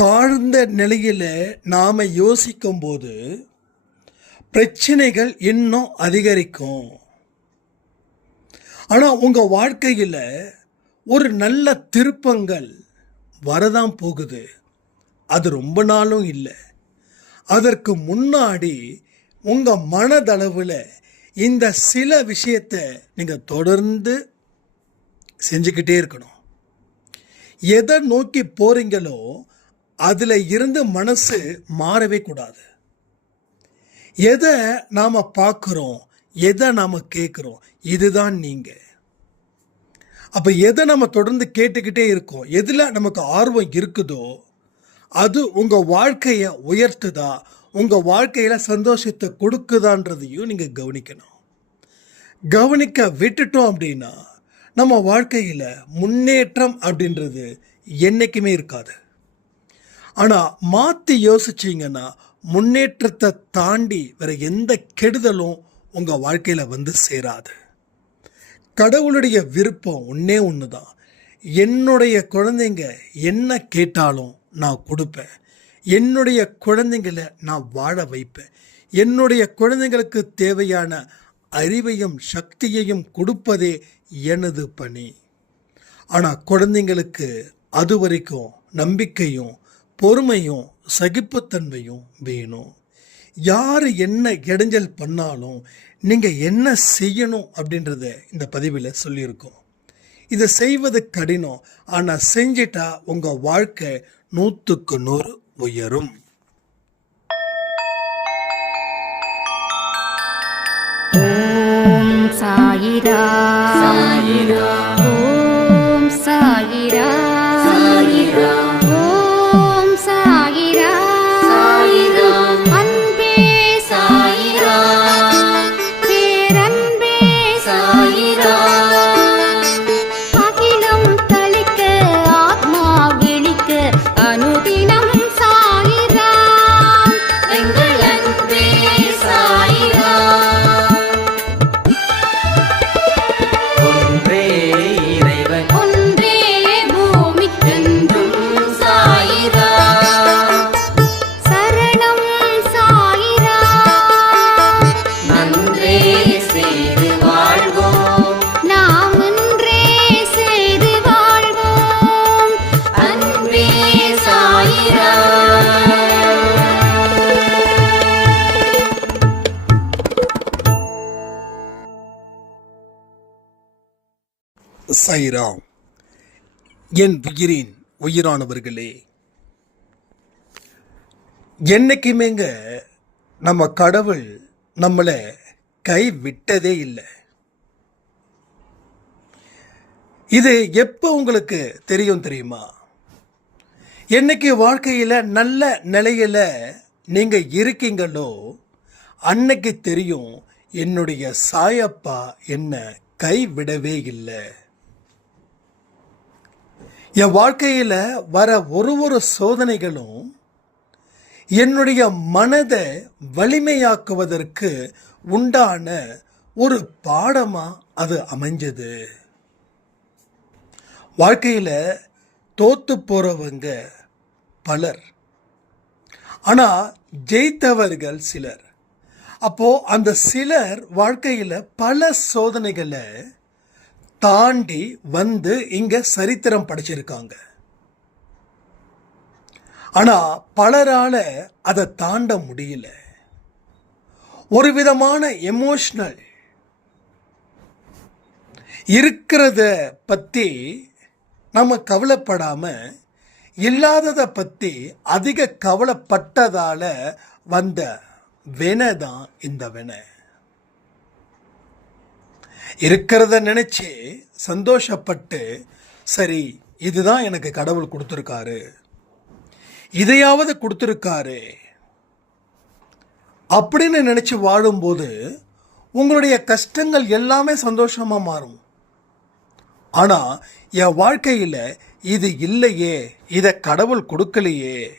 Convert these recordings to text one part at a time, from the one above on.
தாழ்ந்த நிலையில் நாம் யோசிக்கும்போது பிரச்சனைகள் இன்னும் அதிகரிக்கும். ஆனால் உங்கள் வாழ்க்கையில் ஒரு நல்ல திருப்பங்கள் வரதான் போகுது. அது ரொம்ப நாளும் இல்லை. அதற்கு முன்னாடி உங்கள் மனதளவில் இந்த சில விஷயத்தை நீங்கள் தொடர்ந்து செஞ்சுக்கிட்டே இருக்கணும். எதை நோக்கி போகிறீங்களோ அதில் இருந்து மனசு மாறவே கூடாது. எதை நாம் பார்க்குறோம் எதை நாம் கேட்குறோம் இதுதான் நீங்கள் அப்போ எதை நம்ம தொடர்ந்து கேட்டுக்கிட்டே இருக்கோம் எதில் நமக்கு ஆர்வம் இருக்குதோ அது உங்கள் வாழ்க்கையை உயர்த்துதா உங்கள் வாழ்க்கையில் சந்தோஷத்தை கொடுக்குதான்றதையும் நீங்கள் கவனிக்கணும். கவனிக்க விட்டுட்டோம் அப்படின்னா நம்ம வாழ்க்கையில் முன்னேற்றம் அப்படின்றது என்றைக்குமே இருக்காது. ஆனால் மாற்றி யோசிச்சிங்கன்னா முன்னேற்றத்தை தாண்டி வேற எந்த கெடுதலும் உங்கள் வாழ்க்கையில் வந்து சேராது. கடவுளுடைய விருப்பம் ஒன்றே ஒன்று தான் என்னுடைய குழந்தைங்க என்ன கேட்டாலும் நான் கொடுப்பேன். என்னுடைய குழந்தைங்களை நான் வாழ வைப்பேன். என்னுடைய குழந்தைங்களுக்கு தேவையான அறிவையும் சக்தியையும் கொடுப்பதே எனது பணி. ஆனால் குழந்தைங்களுக்கு அது வரைக்கும் நம்பிக்கையும் பொறுமையும் சகிப்புத்தன்மையும் வேணும். யார் என்ன இடைஞ்சல் பண்ணாலும் நீங்கள் என்ன செய்யணும் அப்படின்றத இந்த பதிவில் சொல்லியிருக்கோம். இதை செய்வது கடினம் ஆனால் செஞ்சிட்டா உங்கள் வாழ்க்கை நூற்றுக்கு நூறு உயரும். ஓம் சாயிரா. சாயிரா. ஓம் சாயிரா சாயிரா. சைராம் என் உயிரின் உயிரானவர்களே என்னைக்குமேங்க நம்ம கடவுள் நம்மளை கை விட்டதே இல்லை. இது எப்போ உங்களுக்கு தெரியும் தெரியுமா? என்னைக்கு வாழ்க்கையில் நல்ல நிலையில நீங்க இருக்கீங்களோ அன்னைக்கு தெரியும் என்னுடைய சாயப்பா என்ன கைவிடவே இல்லை. என் வாழ்க்கையில் வர ஒரு ஒரு சோதனைகளும் என்னுடைய மனதை வலிமையாக்குவதற்கு உண்டான ஒரு பாடமாக அது அமைஞ்சது. வாழ்க்கையில் தோத்து போகிறவங்க பலர். ஆனால் ஜெயித்தவர்கள் சிலர். அப்போது அந்த சிலர் வாழ்க்கையில் பல சோதனைகளை தாண்டி வந்து இங்க சரித்திரம் படைச்சிருக்காங்க. ஆனா பலரால அதை தாண்ட முடியல. ஒரு விதமான எமோஷனல் இருக்கிறத பத்தி நம்ம கவலைப்படாம இல்லாததை பத்தி அதிக கவலைப்பட்டதால வந்த வினை தான் இந்த வினை. இருக்கிறத நினைச்சு சந்தோஷப்பட்டு சரி இதுதான் எனக்கு கடவுள் கொடுத்துருக்காரு. இதையாவது கொடுத்துருக்காரு. அப்படின்னு நினைச்சு வாழும்போது உங்களுடைய கஷ்டங்கள் எல்லாமே சந்தோஷமாக மாறும். ஆனால் என் வாழ்க்கையில் இது இல்லையே இதை கடவுள் கொடுக்கலையே.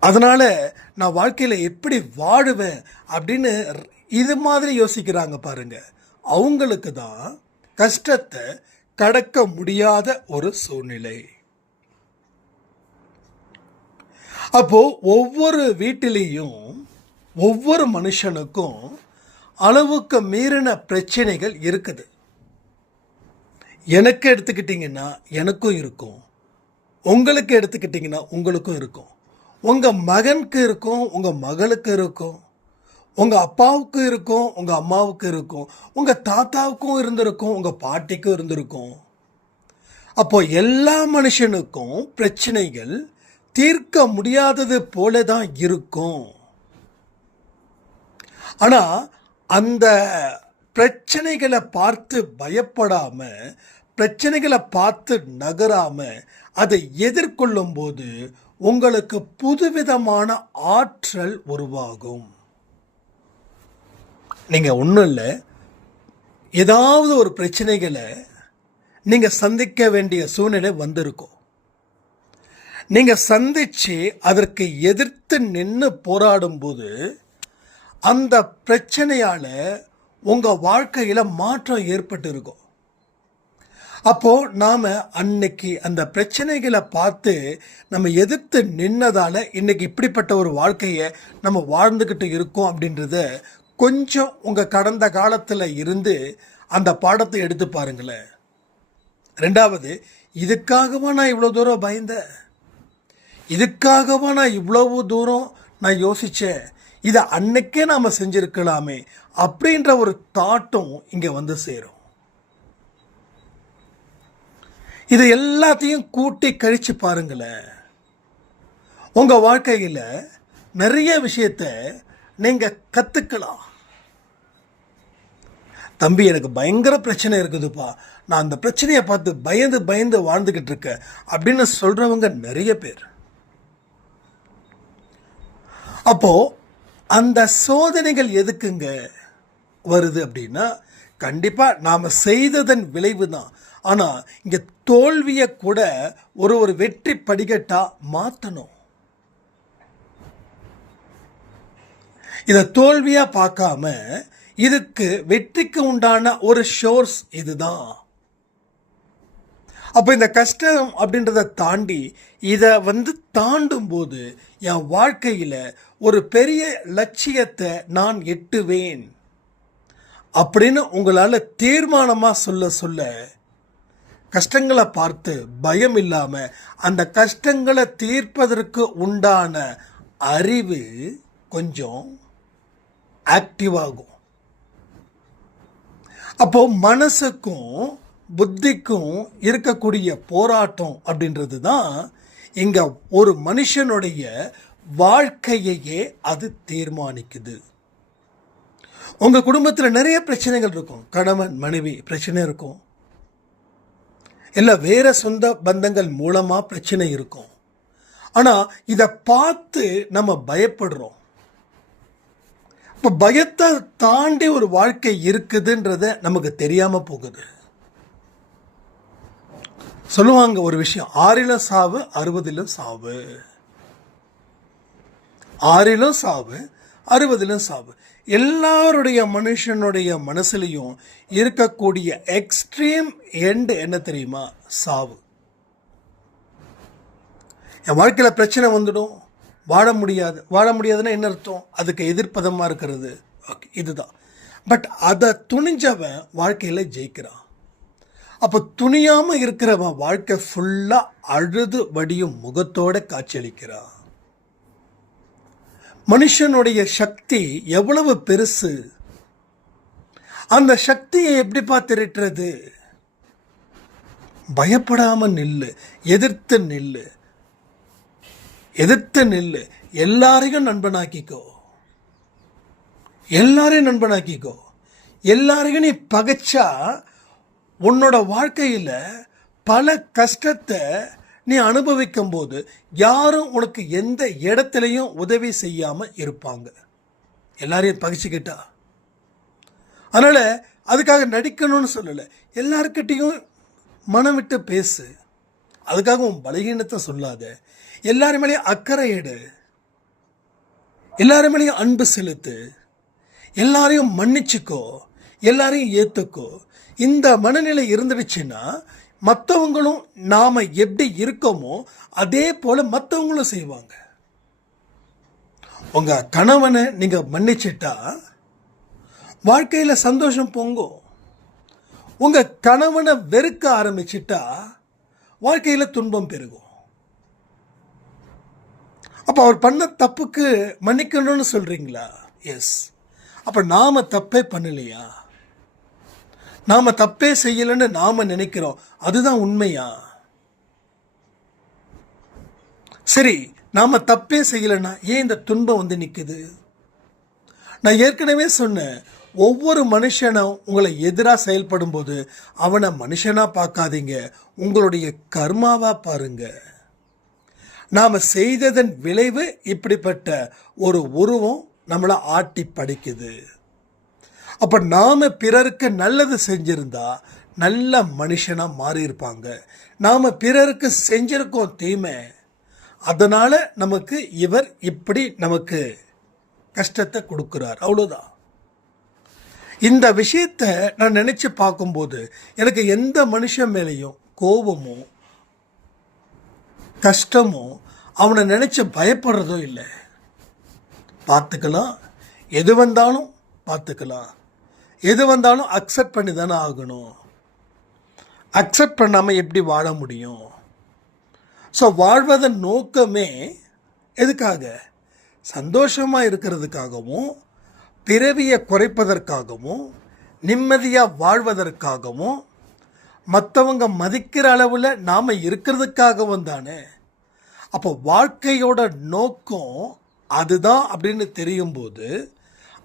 அதனால் நான் வாழ்க்கையில் எப்படி வாழுவேன் அப்படின்னு இது மாதிரி யோசிக்கிறாங்க பாருங்க. அவங்களுக்கு தான் கஷ்டத்தை கடக்க முடியாத ஒரு சூழ்நிலை. அப்போ ஒவ்வொரு வீட்டிலேயும் ஒவ்வொரு மனுஷனுக்கும் அளவுக்கு மீறின பிரச்சனைகள் இருக்குது. எனக்கு எடுத்துக்கிட்டிங்கன்னா எனக்கும் இருக்கும். உங்களுக்கு எடுத்துக்கிட்டிங்கன்னா உங்களுக்கும் இருக்கும். உங்கள் மகனுக்கு இருக்கும் உங்கள் மகளுக்கு இருக்கும். உங்கள் அப்பாவுக்கு இருக்கும் உங்கள் அம்மாவுக்கு இருக்கும் உங்கள் தாத்தாவுக்கும் இருந்திருக்கும் உங்கள் பாட்டிக்கும் இருந்திருக்கும். அப்போ எல்லா மனுஷனுக்கும் பிரச்சனைகள் தீர்க்க முடியாதது போல தான் இருக்கும். ஆனால் அந்த பிரச்சனைகளை பார்த்து பயப்படாமல் பிரச்சனைகளை பார்த்து நகராமல் அதை எதிர்கொள்ளும் போது உங்களுக்கு புதுவிதமான ஆற்றல் உருவாகும். நீங்கள் ஒன்றும் இல்லை. ஏதாவது ஒரு பிரச்சனைகளை நீங்கள் சந்திக்க வேண்டிய சூழ்நிலை வந்திருக்கும். நீங்கள் சந்தித்து அதற்கு எதிர்த்து நின்று போராடும்போது அந்த பிரச்சனையால் உங்கள் வாழ்க்கையில் மாற்றம் ஏற்பட்டு இருக்கும் அப்போது நாம் அன்னைக்கு அந்த பிரச்சனைகளை பார்த்து நம்ம எதிர்த்து நின்னதால் இன்றைக்கி இப்படிப்பட்ட ஒரு வாழ்க்கையை நம்ம வாழ்ந்துக்கிட்டு இருக்கோம் அப்படின்றத கொஞ்சம் உங்கள் கடந்த காலத்தில் இருந்து அந்த பாடத்தை எடுத்து பாருங்களேன். ரெண்டாவது இதுக்காகவா நான் இவ்வளோ தூரம் பயந்தேன் இதுக்காகவா நான் இவ்வளவு தூரம் நான் யோசித்தேன் இதை அன்னைக்கே நாம் செஞ்சுருக்கலாமே அப்படின்ற ஒரு தாட்டும் இங்கே வந்து சேரும். இது எல்லாத்தையும் கூட்டி கழித்து பாருங்களேன். உங்கள் வாழ்க்கையில் நிறைய விஷயத்த நீங்கள் கற்றுக்கலாம் தம்பி எனக்கு பயங்கர பிரச்சனை இருக்குதுப்பா. நான் அந்த பிரச்சனையை பார்த்து பயந்து பயந்து வாழ்ந்துக்கிட்டு இருக்கேன் அப்படின்னு சொல்கிறவங்க நிறைய பேர். அப்போது அந்த சோதனைகள் எதுக்குங்க வருது அப்படின்னா கண்டிப்பாக நாம் செய்ததன் விளைவு தான். ஆனால் இங்கே தோல்வியை கூட ஒரு ஒரு வெற்றி படிக்கட்டாக மாற்றணும் இதை தோல்வியாக பார்க்காம இதுக்கு வெற்றிக்கு உண்டான ஒரு ஷோர்ஸ் இதுதான். அப்போ இந்த கஷ்டம் அப்படின்றத தாண்டி இதை வந்து தாண்டும் போது என் வாழ்க்கையில் ஒரு பெரிய லட்சியத்தை நான் எட்டுவேன். அப்படின்னு உங்களால் தீர்மானமாக சொல்ல சொல்ல கஷ்டங்களை பார்த்து பயம் இல்லாமல் அந்த கஷ்டங்களை தீர்ப்பதற்கு உண்டான அறிவு கொஞ்சம் ஆக்டிவ் ஆகும். அப்போ மனசுக்கும் புத்திக்கும் இருக்கக்கூடிய போராட்டம் அப்படின்றது தான் இங்க ஒரு மனுஷனுடைய வாழ்க்கையையே அது தீர்மானிக்குது. உங்க குடும்பத்தில் நிறைய பிரச்சனைகள் இருக்கும். கணவன் மனைவி பிரச்சனை இருக்கும். இல்லை வேற சொந்த பந்தங்கள் மூலமாக பிரச்சனை இருக்கும். ஆனால் இதை பார்த்து நம்ம பயப்படுறோம். இப்போ பயத்தை தாண்டி ஒரு வாழ்க்கை இருக்குதுன்றத நமக்கு தெரியாமல் போகுது. சொல்லுவாங்க ஒரு விஷயம் ஆறிலும் சாவு அறுபதிலும் சாவு. ஆறிலும் சாவு அறுபதிலும் சாவு. எல்லாருடைய மனுஷனுடைய மனசுலையும் இருக்கக்கூடிய எக்ஸ்ட்ரீம் எண்டு என்ன தெரியுமா? சாவு. என் வாழ்க்கையில் பிரச்சனை வந்துடும். வாழ முடியாது. வாழ முடியாதுன்னா என்ன அர்த்தம்? அதுக்கு எதிர்ப்பதமாக இருக்கிறது. ஓகே இதுதான். பட் அதை துணிஞ்சவன் வாழ்க்கையில் ஜெயிக்கிறான். அப்போ துணியாமல் இருக்கிறவன் வாழ்க்கை ஃபுல்லாக அழுது வடியும் முகத்தோடு காட்சியளிக்கிறான். மனுஷனுடைய சக்தி எவ்வளவு பெருசு? அந்த சக்தியை எப்படிப்பா திரட்டுறது பயப்படாமல் நில்லு எதிர்த்து நில்லு. எதிர்த்து நில்லு. எல்லாரையும் நண்பனாக்கிக்கோ. எல்லாரையும் நண்பனாக்கிக்கோ. எல்லாரையும் நீ பகைச்சா உன்னோட வாழ்க்கையில் பல கஷ்டத்தை நீ அனுபவிக்கும் போது யாரும் உனக்கு எந்த இடத்துலையும் உதவி செய்யாமல் இருப்பாங்க. எல்லாரையும் பகிச்சுக்கிட்டா. அதனால் அதுக்காக நடிக்கணும்னு சொல்லலை. எல்லாருக்கிட்டேயும் மனம் விட்டு பேசு. அதுக்காக உன் பலகீனத்தை சொல்லாத. எல்லாருமேலேயும் அக்கறை எடு. எல்லாருமேலேயும் அன்பு செலுத்து. எல்லாரையும் மன்னிச்சுக்கோ. எல்லாரையும் ஏற்றுக்கோ இந்த மனநிலை இருந்துடுச்சுன்னா மற்றவங்களும் நாம் எப்படி இருக்கோமோ அதே போல் மற்றவங்களும் செய்வாங்க. உங்கள் கணவனை நீங்கள் மன்னிச்சிட்டா வாழ்க்கையில் சந்தோஷம் பொங்கும். உங்கள் கணவனை வெறுக்க ஆரம்பிச்சிட்டா வாழ்க்கையில் துன்பம் பெருகும். அப்போ அவர் பண்ண தப்புக்கு மன்னிக்கணும்னு சொல்கிறீங்களா எஸ் அப்போ நாம தப்பே பண்ணலையா? நாம் தப்பே செய்யலைன்னு நாம் நினைக்கிறோம். அதுதான் உண்மையா? சரி நாம் தப்பே செய்யலைன்னா ஏன் இந்த துன்பம் வந்து நிற்குது நான் ஏற்கனவே சொன்னேன் ஒவ்வொரு மனுஷனும் உங்களை எதிராக செயல்படும் போது அவனை மனுஷனாக பார்க்காதீங்க. உங்களுடைய கர்மாவாக பாருங்கள் நாம் செய்ததன் விளைவு இப்படிப்பட்ட ஒரு உருவம் நம்மளை ஆட்டி படிக்குது. அப்போ நாம் பிறருக்கு நல்லது செஞ்சுருந்தா நல்ல மனுஷனாக மாறியிருப்பாங்க. நாம் பிறருக்கு செஞ்சிருக்கோம் தீமை. அதனால் நமக்கு இவர் இப்படி நமக்கு கஷ்டத்தை கொடுக்குறார். அவ்வளோதான் இந்த விஷயத்த நான் நினச்சி பார்க்கும்போது எனக்கு எந்த மனுஷன் மேலேயும் கோபமோ கஷ்டமோ அவனை நினச்சி பயப்படுறதோ இல்லை. பார்த்துக்கலாம். எது வந்தாலும் பார்த்துக்கலாம். எது வந்தாலும் அக்செப்ட் பண்ணி தானே ஆகணும். அக்செப்ட் பண்ணாமல் எப்படி வாழ முடியும்? ஸோ வாழ்வதன் நோக்கமே எதுக்காக? சந்தோஷமாக இருக்கிறதுக்காகவும் பிறவியை குறைப்பதற்காகவும் நிம்மதியாக வாழ்வதற்காகவும் மற்றவங்க மதிக்கிற அளவில் நாம் இருக்கிறதுக்காகவும் தானே. அப்போ வாழ்க்கையோட நோக்கம் அதுதான் அப்படின்னு தெரியும் போது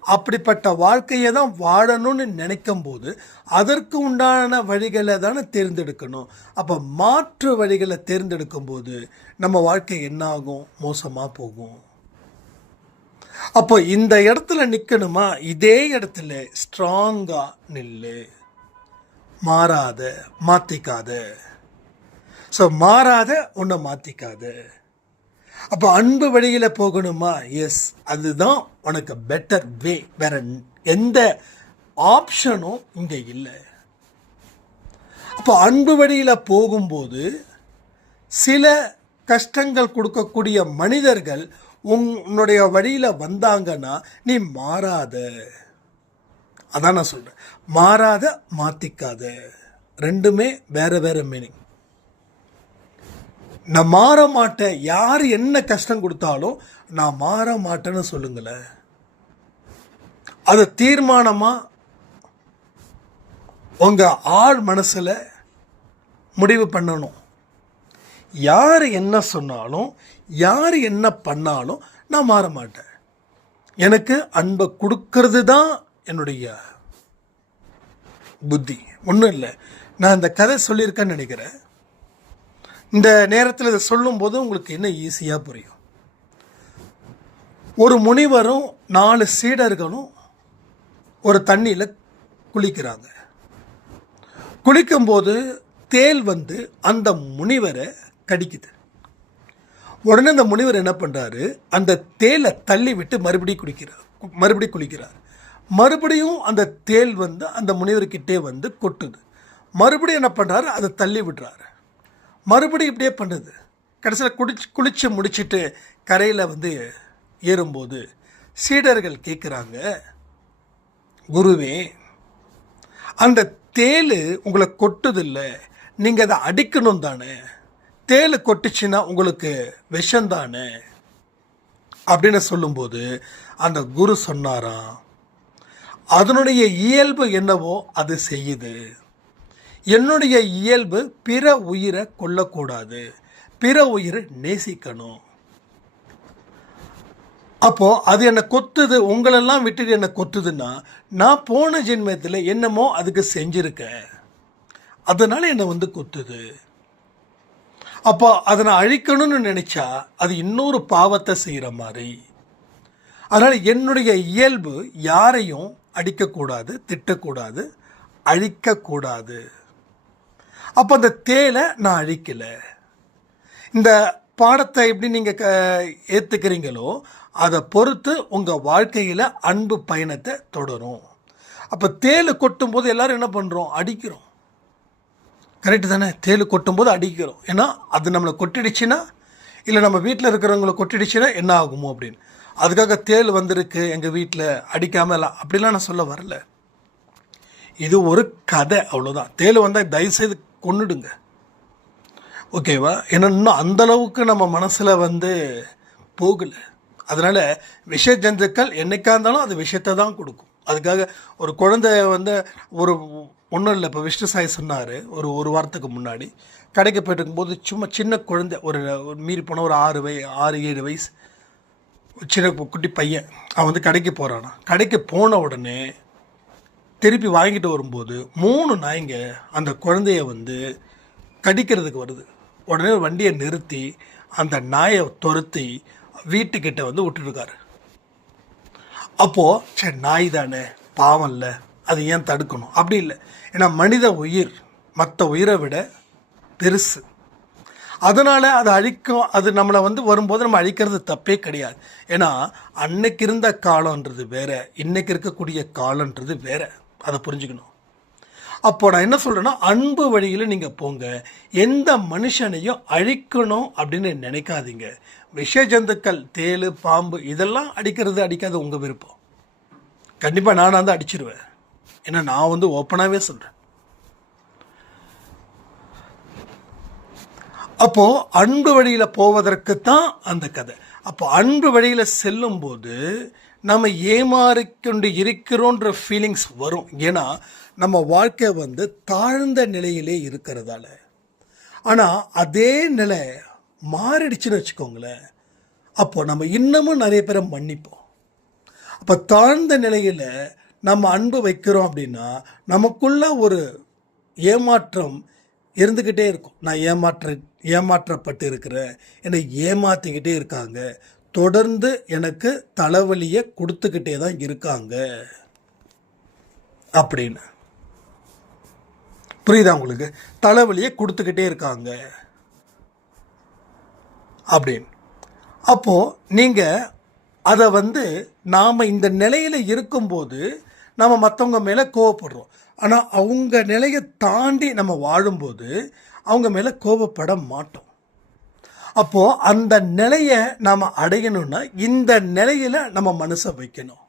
அப்படிப்பட்ட வாழ்க்கையை தான் வாழணும்னு நினைக்கும் போது அதற்கு உண்டான வழிகளை தானே தேர்ந்தெடுக்கணும். அப்போ மாற்று வழிகளை தேர்ந்தெடுக்கும் போது நம்ம வாழ்க்கை என்ன ஆகும் மோசமாக போகும். அப்போ இந்த இடத்துல நிற்கணுமா இதே இடத்துல ஸ்ட்ராங்காக நில்லு. மாறாத மாற்றிக்காத ஸோ மாறாத ஒன்றை மாற்றிக்காத அப்போ அன்பு வழியில் போகணுமா? எஸ் அதுதான் உனக்கு பெட்டர் வே வேற எந்த ஆப்ஷனும் இங்கே இல்லை. அப்போ அன்பு வழியில் போகும்போது சில கஷ்டங்கள் கொடுக்கக்கூடிய மனிதர்கள் உன்னுடைய வழியில் வந்தாங்கன்னா நீ மாறாத. அதான் நான் சொல்கிறேன் மாறாத மாற்றிக்காத ரெண்டுமே வேற வேற மீனிங் நான் மாற மாட்டேன். யார் என்ன கஷ்டம் கொடுத்தாலும் நான் மாற மாட்டேன்னு சொல்லுங்களேன். அது தீர்மானமாக உங்கள் ஆள் மனசில் முடிவு பண்ணணும். யார் என்ன சொன்னாலும் யார் என்ன பண்ணாலும் நான் மாற மாட்டேன். எனக்கு அன்பை கொடுக்கறது தான் என்னுடைய புத்தி. ஒன்றும் இல்லை. நான் இந்த கதை சொல்லியிருக்கேன்னு நினைக்கிறேன். இந்த நேரத்தில் இதை சொல்லும்போது உங்களுக்கு என்ன ஈஸியாக புரியும்? ஒரு முனிவரும் நாலு சீடர்களும் ஒரு தண்ணியில் குளிக்கிறாங்க. குளிக்கும்போது தேல் வந்து அந்த முனிவரை கடிக்குது. உடனே அந்த முனிவர் என்ன பண்ணுறாரு அந்த தேலை தள்ளி விட்டு மறுபடியும் குளிக்கிறார் மறுபடியும் குளிக்கிறார். மறுபடியும் அந்த தேல் வந்து அந்த முனிவர்கிட்டே வந்து கொட்டுது. மறுபடியும் என்ன பண்ணுறாரு அதை தள்ளி விடுறாரு. மறுபடியும் இப்படியே பண்ணுது. கடைசியில் குடிச்சு குளித்து முடிச்சிட்டு கரையில் வந்து ஏறும்போது சீடர்கள் கேட்குறாங்க குருவே அந்த தேல் உங்களை கொட்டுதில்ல. நீங்கள் அதை அடிக்கணும் தானே. தேல் கொட்டுச்சுன்னா உங்களுக்கு விஷம் தானே. அப்படின்னு சொல்லும்போது அந்த குரு சொன்னாராம் அதனுடைய இயல்பு என்னவோ அது செய்யுது. என்னுடைய இயல்பு பிற உயிரை கொல்லக்கூடாது. பிற உயிரை நேசிக்கணும். அப்போ அது என்னை கொத்துது உங்களெல்லாம் விட்டுட்டு என்னை கொத்துதுன்னா நான் போன ஜென்மத்தில் என்னமோ அதுக்கு செஞ்சிருக்கேன் அதனால என்னை வந்து கொத்துது. அப்போ அதை நான் அழிக்கணும்னு நினைச்சா அது இன்னொரு பாவத்தை செய்கிற மாதிரி. அதனால் என்னுடைய இயல்பு யாரையும் அடிக்கக்கூடாது திட்டக்கூடாது அழிக்கக்கூடாது. அப்போ அந்த தேலை நான் அழிக்கலை. இந்த பாடத்தை எப்படி நீங்கள் க ஏற்றுக்கிறீங்களோ அதை பொறுத்து உங்கள் வாழ்க்கையில் அன்பு பயணத்தை தொடரும். அப்போ தேள் கொட்டும் போது என்ன பண்ணுறோம் அடிக்கிறோம். கரெக்டு தானே? தேள் கொட்டும் போது அடிக்கிறோம். ஏன்னா அது நம்மளை கொட்டிடுச்சுன்னா இல்லை நம்ம வீட்டில் இருக்கிறவங்கள கொட்டிடுச்சுன்னா என்ன ஆகுமோ அப்படின்னு. அதுக்காக தேள் வந்திருக்கு எங்கள் வீட்டில் அடிக்காமல் எல்லாம். அப்படிலாம் நான் சொல்ல வரல. இது ஒரு கதை அவ்வளோதான் தேள் வந்தால் தயவுசெய்து கொன்னுடுங்க. ஓகேவா? ஏன்னா இன்னும் அந்த அளவுக்கு நம்ம மனசில் வந்து போகலை. அதனால் விஷ ஜந்துக்கள் என்றைக்காக இருந்தாலும் அது விஷத்தை தான் கொடுக்கும். அதுக்காக ஒரு குழந்தைய வந்து ஒரு ஒன்றும் இல்லை. இப்போ விஷ்ணு சாய் சொன்னார் ஒரு ஒரு வாரத்துக்கு முன்னாடி. கடைக்கு போயிட்டு இருக்கும்போது சும்மா சின்ன குழந்தை ஒரு ஒரு மீறி போன ஒரு ஆறு வய ஆறு ஏழு வயசு. சின்ன கு- குட்டி பையன் அவன் வந்து கடைக்கு போகிறானா கடைக்கு போன உடனே திருப்பி வாங்கிட்டு வரும்போது மூணு நாய்ங்க அந்த குழந்தைய வந்து கடிக்கிறதுக்கு வருது. உடனே வண்டியை நிறுத்தி அந்த நாயை துரத்தி வீட்டுக்கிட்ட வந்து விட்டுருக்காரு அப்போது சரி நாய் தானே பாவம் இல்லை அது ஏன் தடுக்கணும்? அப்படி இல்லை. ஏன்னா மனித உயிர் மற்ற உயிரை விட பெருசு. அதனால் அதை அழிக்கும் அது நம்மளை வந்து வரும்போது நம்ம அழிக்கிறது தப்பே கிடையாது. ஏன்னா அன்னைக்கு இருந்த காலன்றது வேறு இன்றைக்கி இருக்கக்கூடிய காலன்றது வேறு. அதை புரிஞ்சுக்கணும். அப்போ நான் என்ன சொல்கிறேன்னா அன்பு வழியில் நீங்கள் போங்க. எந்த மனுஷனையும் அழிக்கணும் அப்படின்னு நினைக்காதீங்க. விஷ ஜந்துக்கள் தேல் பாம்பு இதெல்லாம் அடிக்கிறது அடிக்காது உங்கள் விருப்பம். கண்டிப்பாக நான் வந்து அடிச்சிருவேன். ஏன்னா நான் வந்து ஓப்பனாகவே சொல்கிறேன் அப்போது அன்பு வழியில் போவதற்கு தான் அந்த கதை. அப்போ அன்பு வழியில் செல்லும்போது நம்ம ஏமாறிக்கொண்டு இருக்கிறோன்ற ஃபீலிங்ஸ் வரும். ஏன்னா நம்ம வாழ்க்கை வந்து தாழ்ந்த நிலையிலே இருக்கிறதால. ஆனால் அதே நிலை மாறிடுச்சுன்னு வச்சுக்கோங்களேன். அப்போது நம்ம இன்னமும் நிறைய பேரை மன்னிப்போம். அப்போ தாழ்ந்த நிலையில் நம்ம அன்பு வைக்கிறோம் அப்படின்னா நமக்குள்ள ஒரு ஏமாற்றம் இருந்துக்கிட்டே இருக்கும். நான் ஏமாற்ற ஏமாற்றப்பட்டு இருக்கிறேன் என்னை ஏமாற்றிக்கிட்டே இருக்காங்க. தொடர்ந்து எனக்கு தலைவலியை கொடுத்துக்கிட்டே தான் இருக்காங்க. அப்படின்னு. புரியுதா உங்களுக்கு? தலைவலியை கொடுத்துக்கிட்டே இருக்காங்க. அப்படின்னு. அப்போது நீங்கள் அதை வந்து நாம் இந்த நிலையில் இருக்கும்போது நம்ம மற்றவங்க மேலே கோவப்படுறோம். ஆனால் அவங்க நிலையை தாண்டி நம்ம வாழும்போது அவங்க மேலே கோபப்பட மாட்டோம். அப்போது அந்த நிலையை நாம் அடையணும்னா இந்த நிலையில் நம்ம மனசை வைக்கணும்.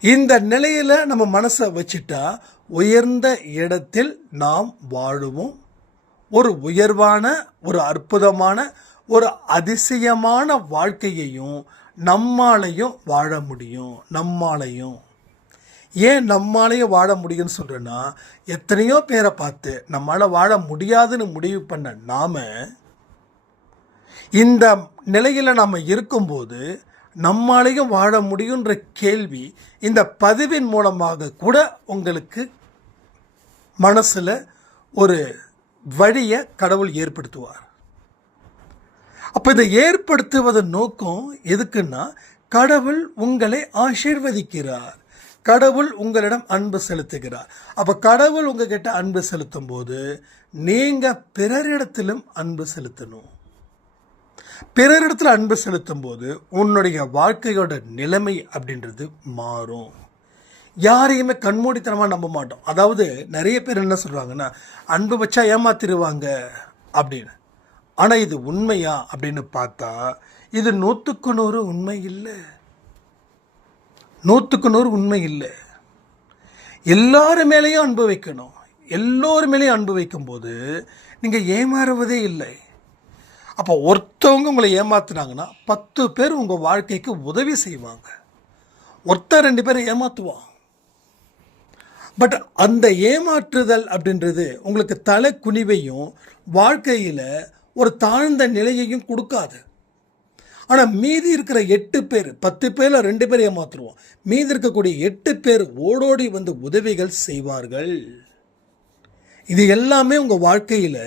இந்த நிலையில் நம்ம மனசை வச்சுட்டா உயர்ந்த இடத்தில் நாம் வாழுவோம். ஒரு உயர்வான ஒரு அற்புதமான ஒரு அதிசயமான வாழ்க்கையையும் நம்மாலையும் வாழ முடியும். நம்மாலையும். ஏன் நம்மாலையும் வாழ முடியும்னு சொல்கிறேன்னா எத்தனையோ பேரை பார்த்து நம்மளால் வாழ முடியாதுன்னு முடிவு பண்ண நாம் இந்த நிலையில் நாம் இருக்கும்போது நம்மாலையும் வாழ முடியுன்ற கேள்வி இந்த பதிவின் மூலமாக கூட உங்களுக்கு மனசில் ஒரு வழியை கடவுள் ஏற்படுத்துவார். அப்போ இதை ஏற்படுத்துவதன் நோக்கம் எதுக்குன்னா கடவுள் உங்களை ஆசீர்வதிக்கிறார். கடவுள் உங்களிடம் அன்பு செலுத்துகிறார். அப்போ கடவுள் உங்ககிட்ட அன்பு செலுத்தும் போது நீங்கள் பிறரிடத்திலும் அன்பு செலுத்தணும். பிறரிடத்தில் அன்பு செலுத்தும் போது உன்னுடைய வாழ்க்கையோட நிலைமை அப்படின்றது மாறும். யாரையுமே கண்மூடித்தனமாக நம்ப மாட்டோம். அதாவது நிறைய பேர் என்ன சொல்கிறாங்கன்னா அன்பு வச்சா ஏமாத்திடுவாங்க அப்படின்னு. ஆனால் இது உண்மையா அப்படின்னு பார்த்தா இது நூற்றுக்கு நூறு உண்மை இல்லை. நூற்றுக்கு நூறு உண்மை இல்லை. எல்லார் மேலேயும் அன்பு வைக்கணும். எல்லோரும் மேலேயும் அன்பு வைக்கும்போது நீங்கள் ஏமாறுவதே இல்லை. அப்போ ஒருத்தவங்க உங்களை ஏமாத்துனாங்கன்னா பத்து பேர் உங்கள் வாழ்க்கைக்கு உதவி செய்வாங்க. ஒருத்தர் ரெண்டு பேரை ஏமாற்றுவான் பட் அந்த ஏமாற்றுதல் அப்படின்றது உங்களுக்கு தலை குனிவையும் வாழ்க்கையில் ஒரு தாழ்ந்த நிலையையும் கொடுக்காது. ஆனால் மீதி இருக்கிற எட்டு பேர் பத்து பேரில் ரெண்டு பேர் ஏமாத்துருவோம். மீதி இருக்கக்கூடிய எட்டு பேர் ஓடோடி வந்து உதவிகள் செய்வார்கள். இது எல்லாமே உங்கள் வாழ்க்கையில்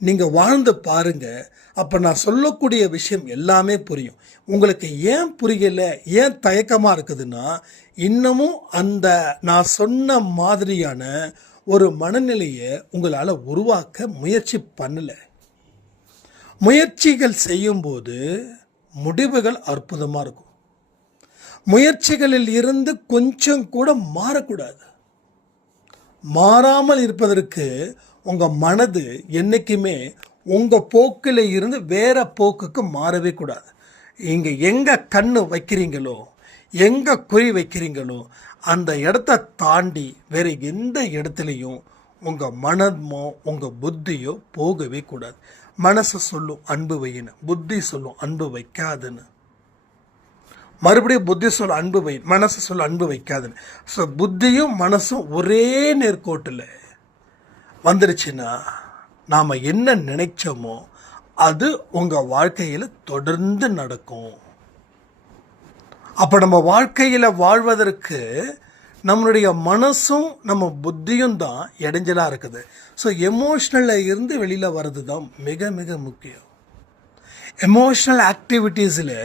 நீங்கள் வாழ்ந்து பாருங்கள் அப்போ நான் சொல்லக்கூடிய விஷயம் எல்லாமே புரியும். உங்களுக்கு ஏன் புரியலை ஏன் தயக்கமாக இருக்குதுன்னா இன்னமும் அந்த நான் சொன்ன மாதிரியான ஒரு மனநிலையை உங்களால் உருவாக்க முயற்சி பண்ணலை. முயற்சிகள் செய்யும்போது முடிவுகள் அற்புதமாக இருக்கும். முயற்சிகளில் இருந்து கொஞ்சம் கூட மாறக்கூடாது. மாறாமல் இருப்பதற்கு உங்கள் மனது என்றைக்குமே உங்கள் போக்கில் இருந்து வேற போக்குக்கு மாறவே கூடாது. இங்கே எங்கே கண்ணு வைக்கிறீங்களோ எங்கே குறி வைக்கிறீங்களோ அந்த இடத்த தாண்டி வேறு எந்த இடத்துலையும் உங்கள் மனமோ உங்கள் புத்தியோ போகவே கூடாது. மனசு சொல்லும் அன்பு வையின்னு. புத்தி சொல்லும் அன்பு வைக்காதுன்னு. மறுபடியும் புத்தி சொல்ல அன்பு வை மனசு சொல்ல அன்பு வைக்காதுன்னு. ஸோ புத்தியும் மனசும் ஒரே நேர்கோட்டில் வந்துருச்சுன்னா நாம் என்ன நினைச்சோமோ அது உங்கள் வாழ்க்கையில் தொடர்ந்து நடக்கும். அப்போ நம்ம வாழ்க்கையில் வாழ்வதற்கு நம்மளுடைய மனசும் நம்ம புத்தியும் தான் இடைஞ்சலாக இருக்குது. ஸோ எமோஷ்னலில் இருந்து வெளியில் வர்றது தான் மிக மிக முக்கியம். எமோஷ்னல் ஆக்டிவிட்டீஸில்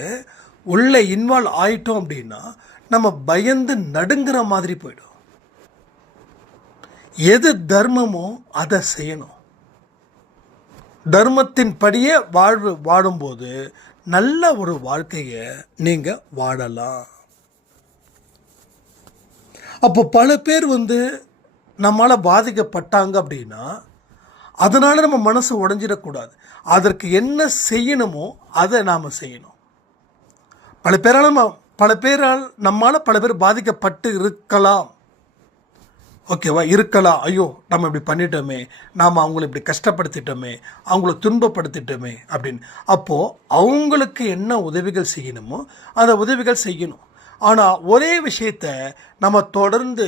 உள்ளே இன்வால்வ் ஆயிட்டோம் அப்படின்னா நம்ம பயந்து நடுங்கிற மாதிரி போயிடும். எது தர்மமோ அதை செய்யணும். தர்மத்தின் படியே வாழ்வு வாழும்போது நல்ல ஒரு வாழ்க்கையை நீங்கள் வாழலாம். அப்போ பல பேர் வந்து நம்மளால் பாதிக்கப்பட்டாங்க அப்படின்னா அதனால் நம்ம மனசு உடஞ்சிடக்கூடாது. அதற்கு என்ன செய்யணுமோ அதை நாம் செய்யணும். பல பேரால் நம்ம பல பேரால் நம்மால் பல பேர் பாதிக்கப்பட்டு இருக்கலாம். ஓகேவா? இருக்கலாம். ஐயோ நம்ம இப்படி பண்ணிட்டோமே. நாம் அவங்கள இப்படி கஷ்டப்படுத்திட்டோமே. அவங்கள துன்பப்படுத்திட்டோமே அப்படின்னு. அப்போது அவங்களுக்கு என்ன உதவிகள் செய்யணுமோ அந்த உதவிகள் செய்யணும். ஆனால் ஒரே விஷயத்த நம்ம தொடர்ந்து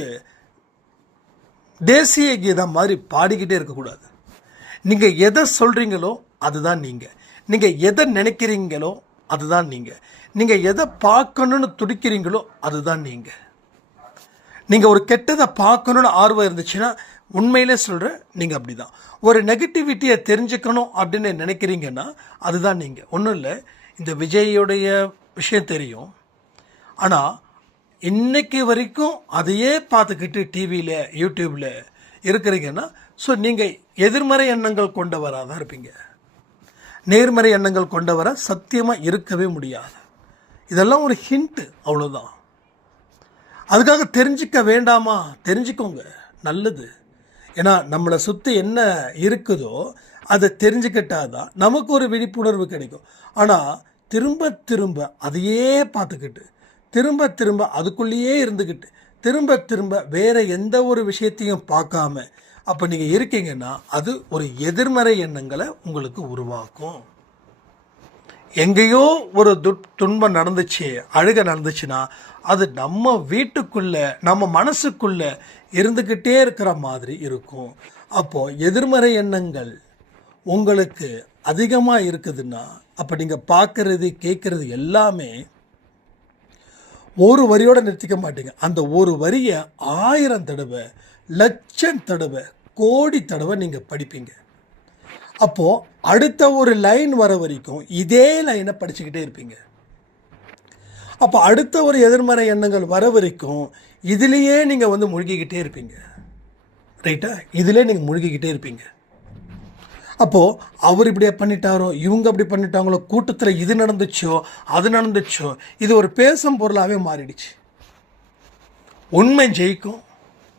தேசிய கீதம் மாதிரி பாடிக்கிட்டே இருக்கக்கூடாது. நீங்கள் எதை சொல்கிறீங்களோ அதுதான் நீங்கள் நீங்கள் எதை நினைக்கிறீங்களோ அதுதான் நீங்கள் நீங்கள் எதை பார்க்கணுன்னு துடிக்கிறீங்களோ அதுதான் நீங்கள் நீங்கள் ஒரு கெட்டதை பார்க்கணுன்னு ஆர்வம் இருந்துச்சுன்னா உண்மையிலே சொல்கிறேன் நீங்கள் அப்படி தான் ஒரு நெகட்டிவிட்டியை தெரிஞ்சுக்கணும் அப்படின்னு நினைக்கிறீங்கன்னா அதுதான் நீங்கள் ஒன்றும் இல்லை இந்த விஜயோடைய விஷயம் தெரியும். ஆனால் இன்னைக்கு வரைக்கும் அதையே பார்த்துக்கிட்டு டிவியில் யூடியூப்பில் இருக்கிறீங்கன்னா ஸோ நீங்கள் எதிர்மறை எண்ணங்கள் கொண்டவராக தான் இருப்பீங்க. நேர்மறை எண்ணங்கள் கொண்டவரை சத்தியமாக இருக்கவே முடியாது. இதெல்லாம் ஒரு ஹிண்ட்டு அவ்வளோதான் அதுக்காக தெரிஞ்சிக்க வேண்டாமா? தெரிஞ்சுக்கோங்க. நல்லது. ஏன்னா நம்மளை சுற்றி என்ன இருக்குதோ அதை தெரிஞ்சுக்கிட்டாதான் நமக்கு ஒரு விழிப்புணர்வு கிடைக்கும். ஆனால் திரும்ப திரும்ப அதையே பார்த்துக்கிட்டு திரும்ப திரும்ப அதுக்குள்ளேயே இருந்துக்கிட்டு திரும்ப திரும்ப வேறு எந்த ஒரு விஷயத்தையும் பார்க்காம அப்போ நீங்கள் இருக்கீங்கன்னா அது ஒரு எதிர்மறை எண்ணங்களை உங்களுக்கு உருவாக்கும். எங்கேயோ ஒரு து துன்பம் நடந்துச்சு அழுக நடந்துச்சுன்னா அது நம்ம வீட்டுக்குள்ளே நம்ம மனசுக்குள்ளே இருந்துக்கிட்டே இருக்கிற மாதிரி இருக்கும். அப்போது எதிர்மறை எண்ணங்கள் உங்களுக்கு அதிகமாக இருக்குதுன்னா அப்போ நீங்கள் பார்க்குறது கேட்குறது எல்லாமே ஒரு வரியோடு நிறுத்திக்க மாட்டீங்க. அந்த ஒரு வரியை ஆயிரம் தடவை லட்சம் தடவை கோடி தடவை நீங்கள் படிப்பீங்க. அப்போது அடுத்த ஒரு லைன் வர வரைக்கும் இதே லைனை படிச்சுக்கிட்டே இருப்பீங்க. அப்போ அடுத்த ஒரு எதிர்மறை எண்ணங்கள் வர வரைக்கும் இதுலேயே நீங்கள் வந்து முழுகிக்கிட்டே இருப்பீங்க. ரைட்டா? இதிலே நீங்கள் முழுகிக்கிட்டே இருப்பீங்க. அப்போது அவர் இப்படியே பண்ணிட்டாரோ இவங்க அப்படி பண்ணிட்டாங்களோ கூட்டத்தில் இது நடந்துச்சோ அது நடந்துச்சோ இது ஒரு பேசும் பொருளாகவே மாறிடுச்சு. உண்மை ஜெயிக்கும்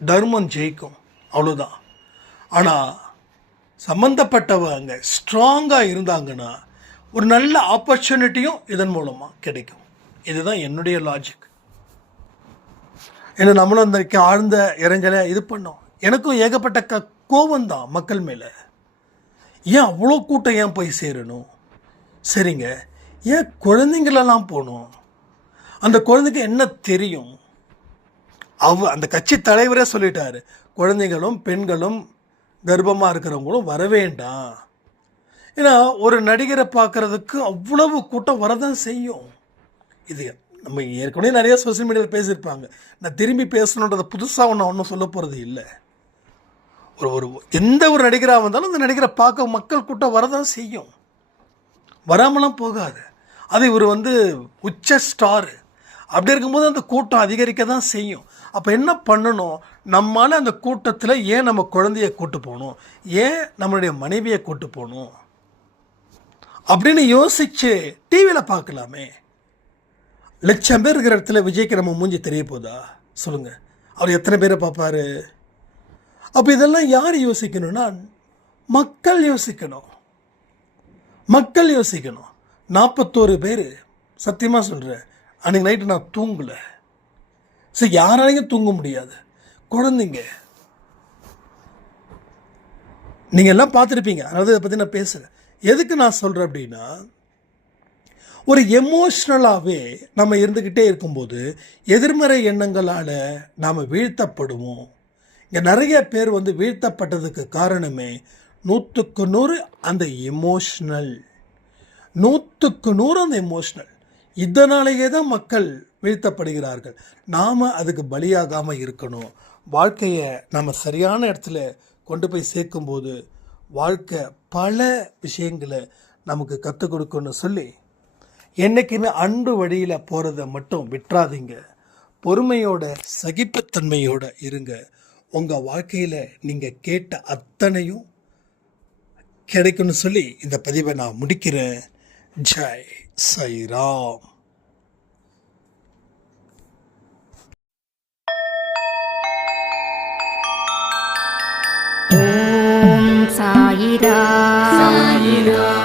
தர்மம் ஜெயிக்கும் அவ்வளோதான் ஆனால் சம்மந்தப்பட்டவங்க ஸ்ட்ராங்காக இருந்தாங்கன்னா ஒரு நல்ல ஆப்பர்ச்சுனிட்டியும் இதன் மூலமாக கிடைக்கும். இதுதான் என்னுடைய லாஜிக் ஏன்னா நம்மளும் அந்த ஆழ்ந்த இறைஞ்சலை இது பண்ணோம். எனக்கும் ஏகப்பட்ட க கோபம் தான் மக்கள் மேலே. ஏன் அவ்வளோ கூட்டம் ஏன் போய் சேரணும்? சரிங்க. ஏன் குழந்தைங்களெல்லாம் போகணும்? அந்த குழந்தைக்கு என்ன தெரியும்? அவ அந்த கட்சி தலைவரே சொல்லிட்டார். குழந்தைகளும் பெண்களும் கர்ப்பமாக இருக்கிறவங்களும் வர வேண்டாம். ஏன்னா ஒரு நடிகரை பார்க்குறதுக்கு அவ்வளவு கூட்டம் வரதான் செய்யும். இது நம்ம ஏற்கனவே நிறைய சோஷியல் மீடியாவில் பேசியிருப்பாங்க. நான் திரும்பி பேசணுன்றதை புதுசாக ஒன்று ஒன்றும் சொல்ல போகிறது இல்லை. ஒரு ஒரு எந்த ஒரு நடிகராக வந்தாலும் அந்த நடிகரை பார்க்க மக்கள் கூட்டம் வரதான் செய்யும். வராமலாம் போகாது. அது இவர் வந்து உச்ச ஸ்டார் அப்படி இருக்கும்போது அந்த கூட்டம் அதிகரிக்க தான் செய்யும். அப்போ என்ன பண்ணணும்? நம்மால் அந்த கூட்டத்தில் ஏன் நம்ம குழந்தைய கூட்டு போகணும்? ஏன் நம்மளுடைய மனைவியை கூட்டு போகணும்? அப்படின்னு யோசிச்சு டிவியில் பார்க்கலாமே. லட்சம் பேர் இருக்கிற இடத்துல விஜய்க்கு நம்ம மூஞ்சி தெரிய போதா? சொல்லுங்கள் அவர் எத்தனை பேரை பார்ப்பாரு? அப்போ இதெல்லாம் யார் யோசிக்கணும்னா மக்கள் யோசிக்கணும். மக்கள் யோசிக்கணும். நாற்பத்தோரு பேர் சத்தியமாக சொல்கிறேன் அன்றைக்கி நைட்டு நான் தூங்கலை. சரி யாராலையும் தூங்க முடியாது. குழந்தைங்க. நீங்கள் எல்லாம் பார்த்துருப்பீங்க. அதாவது இதை பற்றி நான் பேசுகிறேன் எதுக்கு நான் சொல்கிறேன் அப்படின்னா ஒரு எமோஷ்னலாகவே நம்ம இருந்துக்கிட்டே இருக்கும்போது எதிர்மறை எண்ணங்களால் நாம் வீழ்த்தப்படுவோம். இங்கே நிறைய பேர் வந்து வீழ்த்தப்பட்டதுக்கு காரணமே நூற்றுக்கு நூறு அந்த எமோஷ்னல் நூற்றுக்கு நூறு அந்த எமோஷ்னல் இதனாலேயே தான் மக்கள் வீழ்த்தப்படுகிறார்கள். நாம் அதுக்கு பலியாகாமல் இருக்கணும். வாழ்க்கையை நம்ம சரியான இடத்துல கொண்டு போய் சேர்க்கும்போது வாழ்க்கை பல விஷயங்களை நமக்கு கற்றுக் கொடுக்கணும்னு சொல்லி என்றைக்குமே அன்பு வழியில் போகிறத மட்டும் விட்டுறாதீங்க. பொறுமையோட சகிப்புத்தன்மையோட இருங்க. உங்கள் வாழ்க்கையில் நீங்கள் கேட்ட அத்தனையும் கிடைக்கும்னு சொல்லி இந்த பதிவை நான் முடிக்கிறேன். ஜெய் சைராம். ஓம் சாயிரா சாயிரா